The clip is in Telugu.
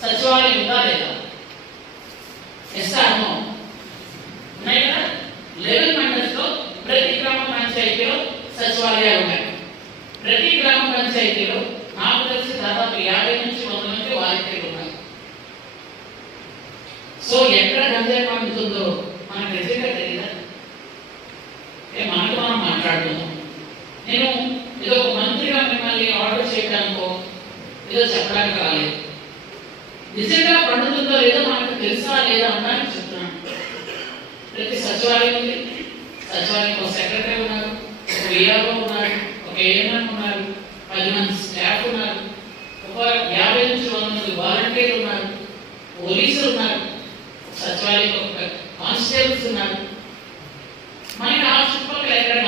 సచివాలయం ఉందా లేదా? ఎస్ఆర్నో ఉన్నాయి కదా. 11 మండల్స్ లో ప్రతి గ్రామ పంచాయతీలో సచివాలయాలు ఉన్నాయి. ప్రతి గ్రామ పంచాయతీలో నాకు తెలిసి దాదాపు 50 నుంచి 100 మంది వాలంటీర్లు ఉన్నారు. సో ఎక్కడ గంజాయి పండుతుందో మనకు నిజంగా తెలియదా? మనకు మనం మాట్లాడుతున్నాం. నేను ఏదో ఒక మంత్రిగా మిమ్మల్ని ఆర్డర్ చేయడానికో ఏదో చెప్పడానికి రాలేదు. నిజంగా పండుతుందో లేదో మనకు తెలుసా లేదా అన్నానికి చెప్తున్నాను. ప్రతి సచివాలయం ఉంది. సచివాలయం ఒక సెక్రటరీ ఉన్నారు, ఒక వీఆర్ఓ ఉన్నారు, ఒక ఏఎన్ఎం ఉన్నారు, 10 మంది స్టాఫ్ ఉన్నారు, ఒక 50 నుంచి 100 మంది వాలంటీర్లు ఉన్నారు, పోలీసులు ఉన్నారు, సచివాలయం ఒక కానిస్టేబుల్స్ ఉన్నారు. మనకి ఆ చుట్టుపక్కల ఎక్కడ